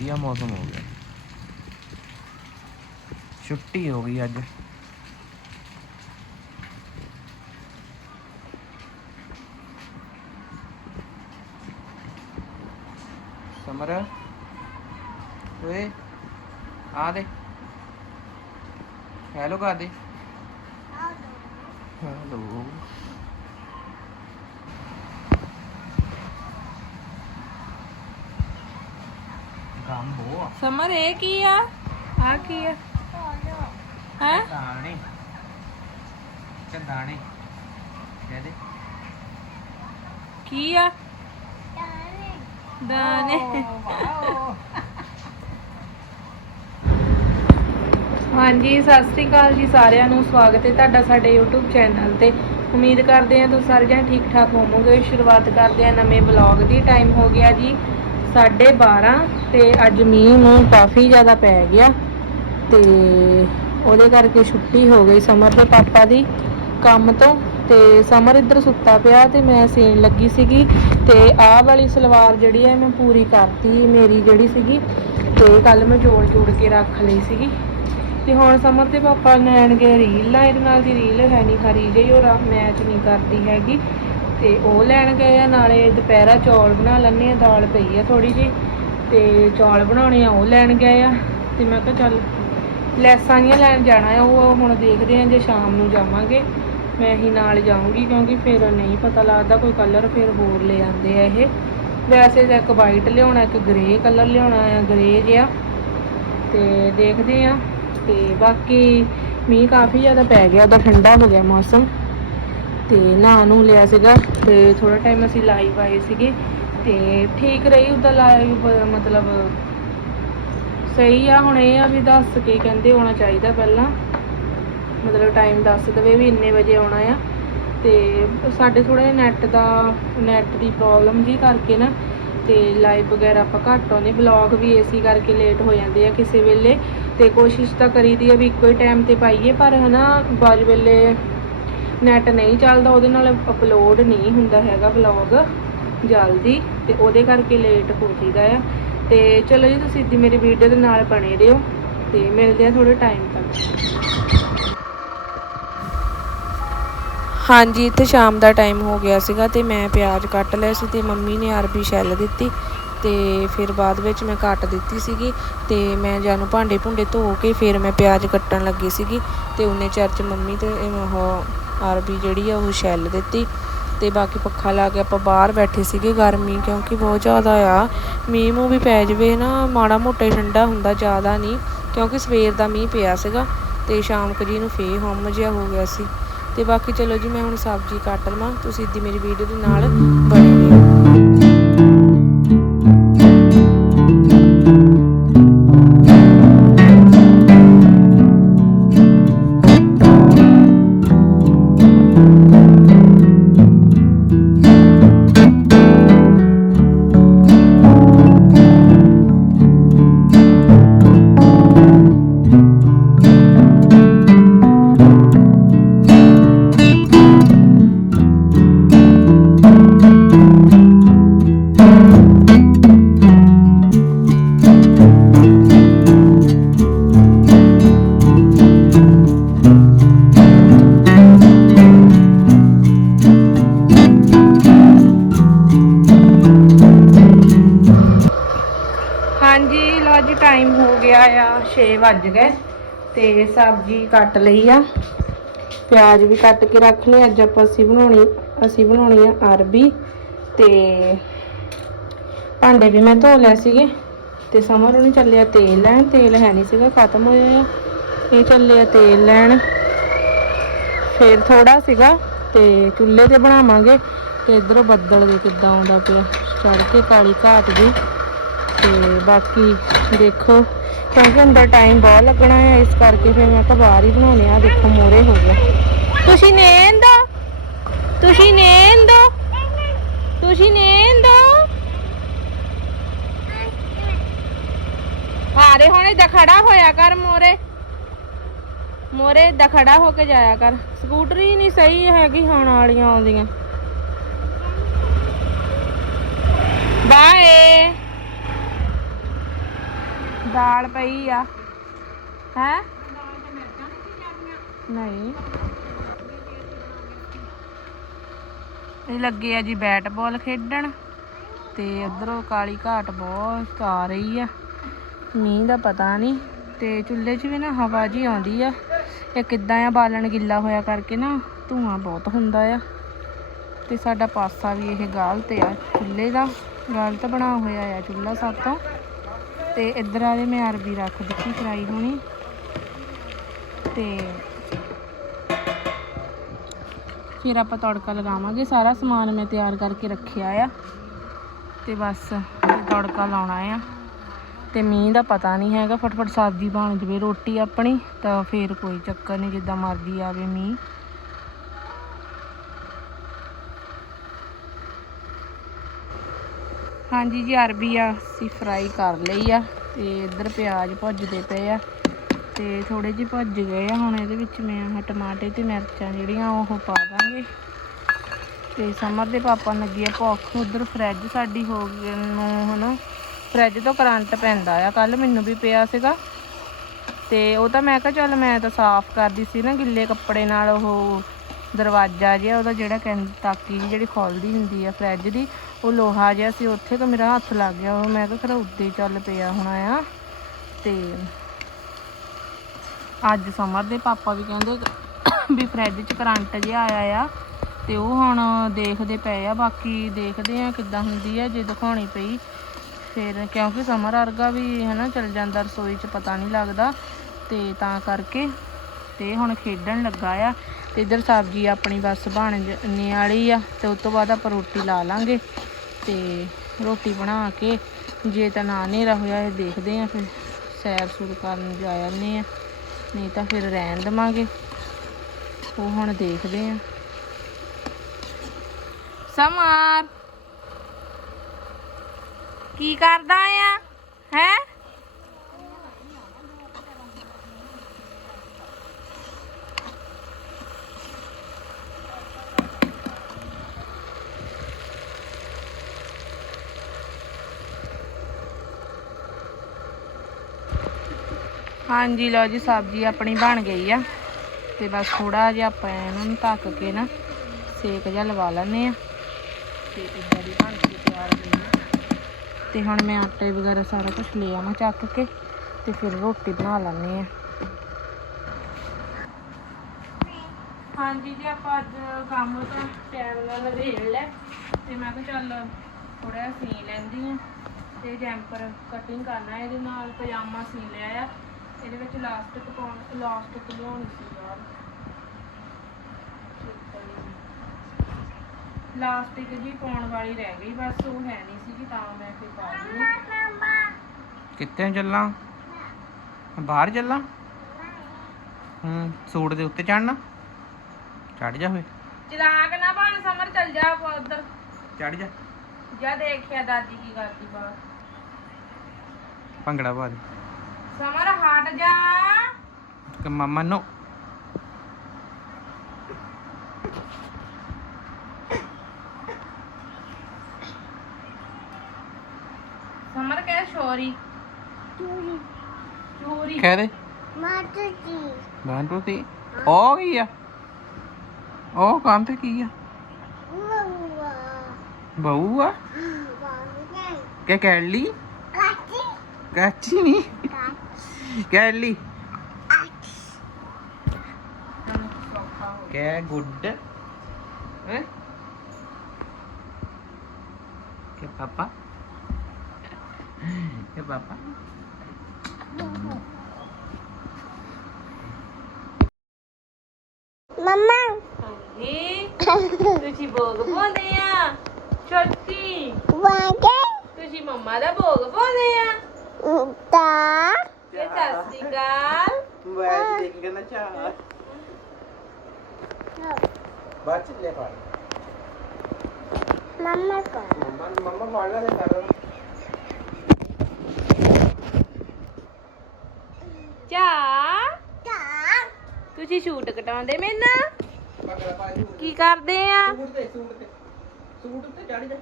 ਵਧੀਆ ਮੌਸਮ ਹੋ ਗਿਆ। ਛੁੱਟੀ ਹੋ ਗਈ ਅੱਜ। ਸਮਰ ਓਏ ਆ ਦੇ। ਹੈਲੋ ਕਰ ਦੇ। ਹੈਲੋ। ਆ। ਸਮਰ ਇਹ ਕੀ ਆ? ਆ ਕੀ ਆ? ਹੈ? ਦਾਣੇ। ਚੰਦਾਣੇ ਕਹਿ ਦੇ। ਕੀ ਆ? ਦਾਣੇ। ਹਾਂਜੀ ਸਤਿ ਸ੍ਰੀ ਅਕਾਲ ਜੀ ਸਾਰਿਆਂ ਨੂੰ। ਸਵਾਗਤ ਹੈ ਤੁਹਾਡਾ ਸਾਡੇ YouTube ਚੈਨਲ ਤੇ। ਉਮੀਦ ਕਰਦੇ ਹਾਂ ਤੁਸੀਂ ਸਾਰੇ ਜਣੇ ਠੀਕ ਠਾਕ ਹੋਵੋਗੇ। ਸ਼ੁਰੂਆਤ ਕਰਦੇ ਹਾਂ ਨਵੇਂ ਵਲੌਗ ਦੀ। ਟਾਈਮ ਹੋ ਗਿਆ ਜੀ। 12:30 ਤੇ ਅੱਜ ਮੀਂਹ ਨੂੰ ਕਾਫੀ ਜ਼ਿਆਦਾ ਪੈ ਗਿਆ ਤੇ ਉਹਦੇ ਕਰਕੇ ਛੁੱਟੀ ਹੋ ਗਈ ਸਮਰ ਦੇ ਪਾਪਾ ਦੀ ਕੰਮ ਤੋਂ ਤੇ ਸਮਰ ਇੱਧਰ ਸੁੱਤਾ ਪਿਆ ਤੇ ਮੈਂ ਸੀਨ ਲੱਗੀ ਸੀਗੀ ਤੇ ਆਹ ਵਾਲੀ ਸਲਵਾਰ ਜਿਹੜੀ ਹੈ ਮੈਂ ਪੂਰੀ ਕਰਤੀ ਮੇਰੀ ਜਿਹੜੀ ਸੀਗੀ ਤੇ ਕੱਲ ਮੈਂ ਜੋੜ ਜੋੜ ਕੇ ਰੱਖ ਲਈ ਸੀਗੀ। ਤੇ ਹੁਣ ਸਮਰ ਦੇ ਪਾਪਾ ਲੈਣਗੇ ਰੀਲ, ਨਾ ਇਹਦੇ ਨਾਲ ਦੀ ਰੀਲ ਹੈ ਨਹੀਂ ਖਰੀ ਜਿਹੀ ਉਹ ਮੈਚ ਨਹੀਂ ਕਰਦੀ ਹੈਗੀ। ਤੇ ਉਹ ਲੈਣ ਗਏ ਆ, ਨਾਲੇ ਦੁਪਹਿਰਾ ਚੌਲ ਬਣਾ ਲੈਣੇ ਆ, ਦਾਲ ਪਈ ਆ ਥੋੜੀ ਜੀ ਤੇ ਚੌਲ ਬਣਾਉਣੇ ਆ, ਉਹ ਲੈਣ ਗਏ ਆ ਤੇ ਮੈਂ ਕਿਹਾ ਚੱਲ ਲੈਸਾਂ ਜੀਆਂ ਲੈਣ ਜਾਣਾ ਆ, ਉਹ ਹੁਣ ਦੇਖਦੇ ਆ ਜੇ ਸ਼ਾਮ ਨੂੰ ਜਾਵਾਂਗੇ। ਮੈਂ ਹੀ ਨਾਲ ਜਾਊਂਗੀ ਕਿਉਂਕਿ ਫਿਰ ਨਹੀਂ ਪਤਾ ਲੱਗਦਾ, ਕੋਈ ਕਲਰ ਫਿਰ ਹੋਰ ਲੈ ਆਉਂਦੇ ਆ ਇਹ। ਵੈਸੇ ਤਾਂ ਇੱਕ ਵਾਈਟ ਲਿਆਉਣਾ, ਇੱਕ ਗ੍ਰੇ ਕਲਰ ਲਿਆਉਣਾ ਆ ਗ੍ਰੇ ਜਿਹਾ। ਤੇ ਦੇਖਦੇ ਆ, ਤੇ ਬਾਕੀ ਮੀਂਹ ਕਾਫੀ ਜ਼ਿਆਦਾ ਪੈ ਗਿਆ ਉਹਦਾ ਠੰਡਾ ਹੋ ਗਿਆ ਮੌਸਮ। ਤੇ ਨਹਾ ਨੂੰ ਲਿਆ ਸੀਗਾ ਤੇ ਥੋੜਾ ਟਾਈਮ ਅਸੀਂ ਲਾਈਵ ਆਏ ਸੀਗੇ ਤੇ ਠੀਕ ਰਹੀ ਉਹਦਾ ਲਾਈਵ ਮਤਲਬ ਸਹੀ ਆ, ਹੁਣ ਇਹ ਆ ਵੀ ਦੱਸ ਕੇ ਕਹਿੰਦੇ, ਹੋਣਾ ਚਾਹੀਦਾ ਪਹਿਲਾਂ। ਮਤਲਬ ਟਾਈਮ ਦੱਸ ਦਵੇ ਵੀ ਇੰਨੇ ਵਜੇ ਆਉਣਾ ਆ। ਤੇ ਸਾਡੇ ਥੋੜਾ ਜਿਹਾ ਨੈਟ ਦਾ ਨੈਟ ਦੀ ਪ੍ਰੋਬਲਮ ਜੀ ਕਰਕੇ ਨਾ, ਤੇ ਲਾਈਵ ਵਗੈਰਾ ਆਪਾਂ ਘੱਟ ਆਉਂਦੇ। ਬਲੌਗ ਵੀ ਏਸੀ ਕਰਕੇ ਲੇਟ ਹੋ ਜਾਂਦੇ ਆ ਕਿਸੇ ਵੇਲੇ। ਤੇ ਕੋਸ਼ਿਸ਼ ਤਾਂ ਕਰੀਦੀ ਆ ਵੀ ਇੱਕੋ ਹੀ ਟਾਈਮ ਤੇ ਪਾਈਏ, ਪਰ ਹਨਾ ਬਾਜ ਵੇਲੇ ਨੈਟ ਨਹੀਂ ਚੱਲਦਾ, ਉਹਦੇ ਨਾਲ ਅਪਲੋਡ ਨਹੀਂ ਹੁੰਦਾ ਹੈਗਾ ਵਲੌਗ ਜਲਦੀ ਤੇ ਉਹਦੇ ਕਰਕੇ ਲੇਟ ਹੋ ਜੀਦਾ ਆ। ਤੇ ਚਲੋ ਜੀ, ਤੁਸੀਂ ਸਿੱਧੀ ਮੇਰੀ ਵੀਡੀਓ ਦੇ ਨਾਲ ਬਣੇ ਰਹੋ ਤੇ ਮਿਲਦੇ ਆ ਥੋੜੇ ਟਾਈਮ ਤੱਕ। ਹਾਂਜੀ, ਇੱਥੇ ਸ਼ਾਮ ਦਾ ਟਾਈਮ ਹੋ ਗਿਆ ਸੀਗਾ ਤੇ ਮੈਂ ਪਿਆਜ਼ ਕੱਟ ਲਿਆ ਸੀ ਤੇ ਮੰਮੀ ਨੇ ਅਰਬੀ ਛਿੱਲ ਦਿੱਤੀ ਤੇ ਫਿਰ ਬਾਅਦ ਵਿੱਚ ਮੈਂ ਕੱਟ ਦਿੱਤੀ ਸੀਗੀ ਤੇ ਮੈਂ ਜਾਨੂੰ ਭਾਂਡੇ ਭੁੰਡੇ ਧੋ ਕੇ ਫਿਰ ਮੈਂ ਪਿਆਜ਼ ਕੱਟਣ ਲੱਗੀ ਸੀਗੀ ਤੇ ਉਹਨੇ ਚਰਚ ਮੰਮੀ ਤੇ ਉਹ ਅਰਬੀ ਜਿਹੜੀ ਆ ਉਹ ਛਿੱਲ ਦਿੱਤੀ ਤੇ ਬਾਕੀ ਪੱਖਾ ਲਾ ਕੇ ਆਪਾਂ ਬਾਹਰ ਬੈਠੇ ਸੀਗੇ ਗਰਮੀ ਕਿਉਂਕਿ ਬਹੁਤ ਜ਼ਿਆਦਾ ਆ। ਮੀਂਹ ਮੂੰਹ ਵੀ ਪੈ ਜਵੇ ਨਾ, ਮਾੜਾ ਮੋਟਾ ਠੰਡਾ ਹੁੰਦਾ, ਜ਼ਿਆਦਾ ਨਹੀਂ, ਕਿਉਂਕਿ ਸਵੇਰ ਦਾ ਮੀਂਹ ਪਿਆ ਸੀਗਾ ਤੇ ਸ਼ਾਮ ਕੁ ਜੀ ਨੂੰ ਫੇਰ ਹਮ ਜਿਹਾ ਹੋ ਗਿਆ ਸੀ। ਤੇ ਬਾਕੀ ਚਲੋ ਜੀ, ਮੈਂ ਹੁਣ ਸਬਜ਼ੀ ਕੱਟ ਲਵਾਂ, ਤੁਸੀਂ ਇੱਦੀ ਮੇਰੀ ਵੀਡੀਓ ਦੇ ਨਾਲ ਹਾਂਜੀ ਟਾਈਮ ਹੋ ਗਿਆ ਆ 6 ਵੱਜ ਗਏ ਤੇ ਸਬਜ਼ੀ ਕੱਟ ਲਈ ਆ। ਪਿਆਜ਼ ਵੀ ਕੱਟ ਕੇ ਰੱਖ ਲਏ, ਅੱਜ ਆਪਾਂ ਅਸੀਂ ਬਣਾਉਣੀ ਅਸੀਂ ਬਣਾਉਣੀ ਆ ਅਰਬੀ ਤੇ ਭਾਂਡੇ ਵੀ ਮੈਂ ਧੋ ਲਏ ਸੀਗੇ ਤੇ ਸਮਰ ਉਹਨੇ ਚੱਲਿਆ ਤੇਲ ਲੈਣ, ਤੇਲ ਹੈ ਨਹੀਂ ਸੀਗਾ, ਖਤਮ ਹੋਇਆ ਗਿਆ ਇਹ ਚੱਲਿਆ ਤੇਲ ਲੈਣ। ਫੇਰ ਥੋੜਾ ਸੀਗਾ ਤੇ ਚੁੱਲ੍ਹੇ ਤੇ ਬਣਾਵਾਂਗੇ ਤੇ ਇਧਰੋਂ ਬੱਦਲ ਦੇ ਕਿੱਦਾਂ ਆਉਂਦਾ ਪਿਆ ਚੜ ਕੇ ਕਾਲੀ ਘਾਟ ਦੀ ਤੇ ਬਾਕੀ ਦੇਖੋ, ਕਿਉਂਕਿ ਅੰਦਰ ਟਾਈਮ ਬਹੁਤ ਲੱਗਣਾ ਹੈ ਇਸ ਕਰਕੇ ਫਿਰ ਮੈਂ ਤਾਂ ਬਾਹਰ ਹੀ ਬਣਾਉਣੇ ਆ, ਦੇਖੋ ਮੋਰੇ ਹੋ ਗਿਆ। ਤੁਸੀਂ ਨੇਨ ਦੋ, ਤੁਸੀਂ ਨੇਨ ਦੋ, ਤੁਸੀਂ ਨੇਨ ਦੋ। ਹਾਰੇ ਹੁਣ ਏਦਾਂ ਖੜਾ ਹੋਇਆ ਕਰ ਮੋਰੇ ਮੋਰੇ ਏਦਾਂ ਖੜਾ ਹੋ ਕੇ ਜਾਇਆ ਕਰ। ਸਕੂਟਰੀ ਨਹੀਂ ਸਹੀ ਹੈਗੀ, ਹੁਣ ਵਾਲੀਆਂ ਆਉਂਦੀਆਂ। ਬਾਏ। ਦਾਲ ਪਈ ਆ। ਹੈ? ਨਹੀਂ। ਇਹ ਲੱਗੇ ਆ ਜੀ ਬੈਟ ਬਾਲ ਖੇਡਣ। ਤੇ ਉਧਰੋਂ ਕਾਲੀ ਘਾਟ ਬਹੁਤ ਆ ਰਹੀ ਆ। ਮੀਂਹ ਦਾ ਪਤਾ ਨਹੀਂ। ਤੇ ਚੁੱਲ੍ਹੇ 'ਚ ਵੀ ਨਾ ਹਵਾ ਜੀ ਆਉਂਦੀ ਆ। ਇਹ ਕਿੱਦਾਂ ਆ ਬਾਲਣ ਗਿੱਲਾ ਹੋਇਆ ਕਰਕੇ ਨਾ ਧੂਆਂ ਬਹੁਤ ਹੁੰਦਾ ਆ। ਤੇ ਸਾਡਾ ਪਾਸਾ ਵੀ ਇਹ ਗਲਤ ਆ। ਚੁੱਲ੍ਹੇ ਦਾ ਗਲਤ ਬਣਾ ਹੋਇਆ ਆ ਚੁੱਲ੍ਹਾ ਸਾਤੋਂ। ਤੇ ਇੱਧਰ ਆਲੇ ਮੈਂ ਅਰਬੀ ਰੱਖ ਦਿੱਤੀ, ਫਰਾਈ ਹੋਣੀ। ਤੇ ਫਿਰ ਆਪਾਂ ਤੜਕਾ ਲਗਾਵਾਂਗੇ। ਸਾਰਾ ਸਮਾਨ ਮੈਂ ਤਿਆਰ ਕਰਕੇ ਰੱਖਿਆ ਆ। ਤੇ ਬਸ ਤੜਕਾ ਲਾਉਣਾ ਆ। ਤੇ ਮੀਂਹ ਦਾ ਪਤਾ ਨਹੀਂ ਹੈਗਾ, ਫਟਫਟ ਸਬਜ਼ੀ ਬਣ ਜਵੇ ਰੋਟੀ ਆਪਣੀ, ਤਾਂ ਫੇਰ ਕੋਈ ਚੱਕਰ ਨਹੀਂ, ਜਿੱਦਾਂ ਮਰਜ਼ੀ ਆਵੇ ਮੀਂਹ। ਹਾਂਜੀ ਜੀ, ਅਰਬੀ ਆ, ਅਸੀਂ ਫਰਾਈ ਕਰ ਲਈ ਆ ਤੇ ਇੱਧਰ ਪਿਆਜ਼ ਭੁੱਜਦੇ ਪਏ ਆ ਤੇ ਥੋੜੇ ਜਿਹੇ ਭੁੱਜ ਗਏ ਆ। ਹੁਣ ਇਹਦੇ ਵਿੱਚ ਮੈਂ ਆਹ ਟਮਾਟੇ ਤੇ ਮਿਰਚਾਂ ਜਿਹੜੀਆਂ ਉਹ ਪਾ ਦਾਂਗੇ। ਤੇ ਸਮਰ ਦੇ ਪਾਪਾ ਨੂੰ ਲੱਗੀ ਆ ਭੁੱਖ, ਉਧਰ ਫਰਿੱਜ ਸਾਡੀ ਹੋ ਗਈ ਨੂੰ ਹਨਾ ਫਰਿੱਜ ਤੋਂ ਕਰੰਟ ਪੈਂਦਾ ਆ। ਕੱਲ ਮੈਨੂੰ ਵੀ ਪਿਆ ਸੀਗਾ ਤੇ ਉਹ ਤਾਂ ਮੈਂ ਕਿਹਾ ਚੱਲ ਮੈਂ ਤਾਂ ਸਾਫ਼ ਕਰਦੀ ਸੀ ਨਾ ਗਿੱਲੇ ਕੱਪੜੇ ਨਾਲ, ਉਹ ਦਰਵਾਜ਼ਾ ਜਿਹਾ ਉਹਦਾ ਜਿਹੜਾ ਕਹਿੰਦੇ ਤਾਕੀ ਜਿਹੀ ਜਿਹੜੀ ਖੋਲਦੀ ਹੁੰਦੀ ਆ ਫਰਿੱਜ ਦੀ ਉਹ ਲੋਹਾ ਜਿਹਾ ਸੀ, ਉੱਥੇ ਤਾਂ ਮੇਰਾ ਹੱਥ ਲੱਗ ਗਿਆ। ਉਹ ਮੈਂ ਕਿਹਾ ਖਰਾ ਉੱਤੇ ਹੀ ਚੱਲ ਪਿਆ ਹੋਣਾ ਆ। ਤੇ ਅੱਜ ਸਮਰ ਦੇ ਪਾਪਾ ਵੀ ਕਹਿੰਦੇ ਵੀ ਫਰਿੱਜ 'ਚ ਕਰੰਟ ਜਿਹਾ ਆਇਆ ਆ, ਤੇ ਉਹ ਹੁਣ ਦੇਖਦੇ ਪਏ ਆ। ਬਾਕੀ ਦੇਖਦੇ ਆ ਕਿੱਦਾਂ ਹੁੰਦੀ ਆ, ਜੇ ਦਿਖਾਉਣੀ ਪਈ। ਫਿਰ ਕਿਉਂਕਿ ਸਮਰ ਵਰਗਾ ਵੀ ਹਨਾ ਚੱਲ ਜਾਂਦਾ, ਰਸੋਈ 'ਚ ਪਤਾ ਨਹੀਂ ਲੱਗਦਾ। ਤੇ ਤਾਂ ਕਰਕੇ ਤੇ ਹੁਣ ਖੇਡਣ ਲੱਗਾ ਆ। ਤੇ ਇਧਰ ਸਬਜ਼ੀ ਆਪਣੀ ਬਸ ਬਣਨੇ ਵਾਲੀ ਆ, ਤੇ ਉਸ ਤੋਂ ਬਾਅਦ ਆਪਾਂ ਰੋਟੀ ਲਾ ਲਾਂਗੇ। ਤੇ ਰੋਟੀ ਬਣਾ ਕੇ ਜੇ ਤਾਂ ਨਾ ਹਨੇਰਾ ਹੋਇਆ ਇਹ ਦੇਖਦੇ ਆ ਫਿਰ ਸੈਰ ਸੂਰ ਕਰਨ ਜਾ ਜਾਂਦੇ ਆ ਨਹੀਂ ਤਾਂ ਫਿਰ ਰਹਿਣ ਦਵਾਂਗੇ। ਉਹ ਹੁਣ ਦੇਖਦੇ ਆ ਸਮਾਰ, ਕੀ ਕਰਦਾ ਆ? ਹੈ? ਹਾਂਜੀ, ਲਓ ਜੀ, ਸਬਜ਼ੀ ਆਪਣੀ ਬਣ ਗਈ ਆ। ਤੇ ਬਸ ਥੋੜਾ ਜਿਹਾ ਆਪਾਂ ਇਹਨਾਂ ਨੂੰ ਢੱਕ ਕੇ ਨਾ ਸੇਕ ਜਿਹਾ ਲਵਾ ਲੈਂਦੇ ਆ। ਤੇ ਇਦਾਂ ਦੀ ਬਣ ਕੇ ਤਿਆਰ ਹੋਈ ਤੇ ਹੁਣ ਮੈਂ ਆਟੇ ਵਗੈਰਾ ਸਾਰਾ ਕੁਝ ਲੈ ਆਵਾਂ ਚੱਕ ਕੇ ਤੇ ਫਿਰ ਰੋਟੀ ਬਣਾ ਲੈਂਦੇ ਆ। ਹਾਂਜੀ ਜੀ, ਆਪਾਂ ਅੱਜ ਕੰਮ ਤਾਂ ਟਾਈਮ ਨਾਲ ਨਵੇੜ ਲੈ ਤੇ ਮੈਂ ਕਿਹਾ ਚੱਲ ਥੋੜਾ ਜਿਹਾ ਸੀ ਲੈਂਦੀ ਆ। ਤੇ ਜੈਂਪਰ ਕਟਿੰਗ ਕਰਨਾ ਇਹਦੇ ਨਾਲ, ਪਜਾਮਾ ਸੀ ਲਿਆ ਆ। ਇਹਦੇ ਵਿੱਚ ਲਾਸਟਿਕ ਪਾਉਣ ਲਾਸਟਿਕ ਲਿਆਉਣੀ ਸੀ ਯਾਰ। ਲਾਸਟਿਕ ਜੀ ਪਾਉਣ ਵਾਲੀ ਰਹਿ ਗਈ ਬਸ ਉਹ ਹੈ ਨਹੀਂ ਸੀ ਤਾਂ ਮੈਂ ਫਿਰ ਪਾ ਲਈ। ਕਿੱਥੇ ਚੱਲਾਂ ਬਾਹਰ ਚੱਲਾਂ ਹੂੰ ਸੂਟ ਦੇ ਉੱਤੇ ਚੜਨਾ ਚੜ ਜਾ ਫੇ ਚਲਾਕ ਨਾ ਬਣ ਸਮਰ ਚੱਲ ਜਾ ਉਧਰ। ਚੜ ਜਾ। ਜਾ ਦੇਖਿਆ ਦਾਦੀ ਕੀ ਕਰਦੀ ਬਾਹਰ। ਭੰਗੜਾ ਪਾ ਦੇ। ਸਮਰ ਹਟ ਜਾ ਕਿ ਮਮਾ ਨੂੰ ਸਮਰ ਕਹਿ ਸ਼ੋਰੀ ਚੋਰੀ ਕਹਿ ਦੇ ਵਨ ਟੂ ਥ੍ਰੀ ਉਹ ਕੀ ਆ ਉਹ ਕੰਮ ਤੇ ਕੀ ਆ ਬਹੂ ਆ ਕਿ ਕੈਲੀ ਕਾਚੀ ਨਹੀਂ ਕੈਲੀ ਕਿ ਗੁੱਡ ਹੈ ਕਿ ਪਾਪਾ ਕਿ ਪਾਪਾ ਹਾਂਜੀ ਤੁਸੀਂ ਭੋਗ ਪਾਉਂਦੇ ਆ ਛੋਟੀ ਤੁਸੀਂ ਮੰਮਾ ਦਾ ਭੋਗ ਪਾਉਂਦੇ ਆ ਤੇ ਸਤਿ ਸ਼੍ਰੀ ਅਕਾਲ ਮੋਬਾਈਲ ਦੇਖ ਕੇ ਨਾ ਚਾਹ ਬਾਅਦ ਚ ਲੈ ਪਾ ਮੰਮਾ ਮੰਮਾ ਮਾਰਨਾ ਦੇ ਕਰ ਚਾ ਤੁਸੀਂ ਸ਼ੂਟ ਕਟਾਉਂਦੇ ਮੈਨਾਂ ਪਕੜਾ ਪਾ ਜੀ ਕੀ ਕਰਦੇ ਆ ਸੂਟ ਤੇ ਸੂਟ ਤੇ ਸੂਟ ਤੇ ਚੜ ਜਾ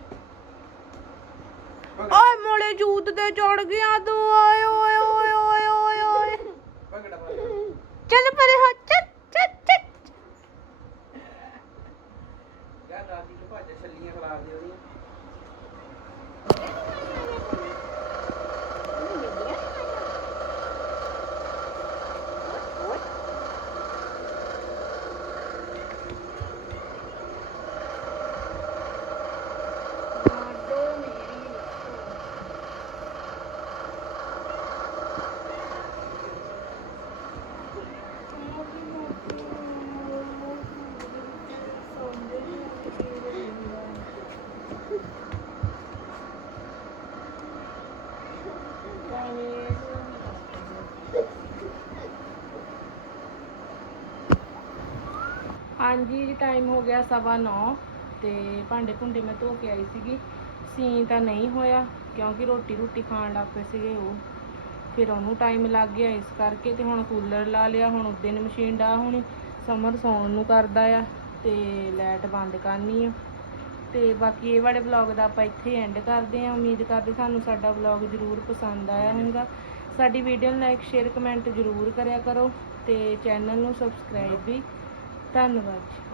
ਓਏ ਮੋਲੇ ਜੂਤ ਤੇ ਚੜ ਗਿਆ ਤੂੰ ਓਏ ਓਏ ਓਏ ਚੱਲ ਪਰੇ ਹਟ ਹਾਂਜੀ, ਜੀ ਟਾਈਮ ਹੋ ਗਿਆ ਸਵਾ ਨੌ ਤੇ ਭਾਂਡੇ ਭੁੰਡੇ ਮੈਂ ਧੋ ਕੇ ਆਈ ਸੀਗੀ। ਸੀਨ ਤਾਂ ਨਹੀਂ ਹੋਇਆ ਕਿਉਂਕਿ ਰੋਟੀ ਰੋਟੀ ਖਾਣ ਲੱਗ ਪਏ ਸੀਗੇ ਉਹ। ਫਿਰ ਉਹਨੂੰ ਟਾਈਮ ਲੱਗ ਗਿਆ ਇਸ ਕਰਕੇ ਤੇ ਹੁਣ ਕੂਲਰ ਲਾ ਲਿਆ, ਹੁਣ ਉਦੋਂ ਨੇ ਮਸ਼ੀਨ ਡਾ ਹੋਣੀ ਸਮਰ ਸੌਣ ਨੂੰ ਕਰਦਾ ਆ ਤੇ ਲਾਈਟ ਬੰਦ ਕਰਨੀ ਆ। ਤੇ ਬਾਕੀ ਇਹ ਵਾਲੇ ਵਲੌਗ ਦਾ ਆਪਾਂ ਇੱਥੇ ਐਂਡ ਕਰਦੇ ਹਾਂ ਉਮੀਦ ਕਰਦੇ ਤੁਹਾਨੂੰ ਸਾਡਾ ਵਲੌਗ ਜ਼ਰੂਰ ਪਸੰਦ ਆਇਆ ਹੋਵੇਗਾ ਸਾਡੀ ਵੀਡੀਓ ਨੂੰ ਲਾਈਕ ਸ਼ੇਅਰ ਕਮੈਂਟ ਜ਼ਰੂਰ ਕਰਿਆ ਕਰੋ ਤੇ ਚੈਨਲ ਨੂੰ ਸਬਸਕ੍ਰਾਈਬ ਵੀ ਧੰਨਵਾਦ